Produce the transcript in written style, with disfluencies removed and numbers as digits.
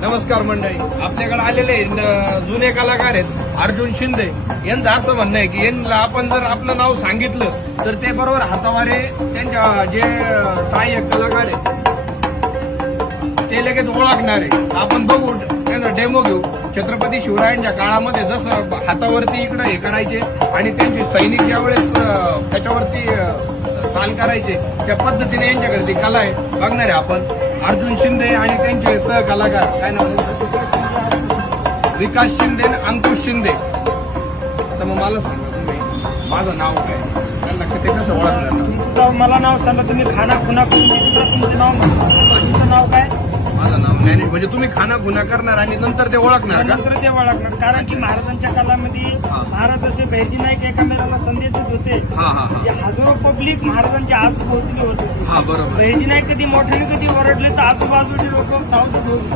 नमस्कार मंडळी, आपल्याकडे आलेले जुने कलाकार आहेत अर्जुन शिंदे यांचं असं म्हणणं आहे की यांना आपण जर आपलं नाव सांगितलं तर ते बरोबर हातावारे त्यांच्या जे सहाय्यक कलाकार आहेत ते लगेच ओळखणार आहे. आपण बघू त्यांचा डेमो घेऊ. छत्रपती शिवरायांच्या काळामध्ये जसं हातावरती इकडं हे करायचे आणि त्यांचे सैनिक ज्यावेळेस त्याच्यावरती चाल करायचे त्या पद्धतीने यांच्याकडे ती कला आहे. बघणार आहे आपण अर्जुन शिंदे आणि त्यांचे सहकलाकार काय नाव विकास शिंदे आणि अंकुश शिंदे. तर मग मला सांगा तुम्ही माझं नाव काय, त्यांना ते कसं ओळखणार? मला नाव सांगा तुम्ही. खाना खुना करून तुमचं नाव काय? माझं नाव ज्ञानेश. म्हणजे तुम्ही खाना खुना करणार आणि नंतर ते ओळखणार का? नंतर ते ओळखणार. कारण की महाराजांच्या काळामध्ये महाराज असे बहिर्जी नाईक एकामेकाला संदेश देत होते. हजारो पब्लिक महाराजांच्या आजूबाजूला होत होती. हा बरोबर. बहिर्जी नाईक कधी मोठ्याने कधी ओरडले तर आजूबाजूचे लोक सावध होत होते.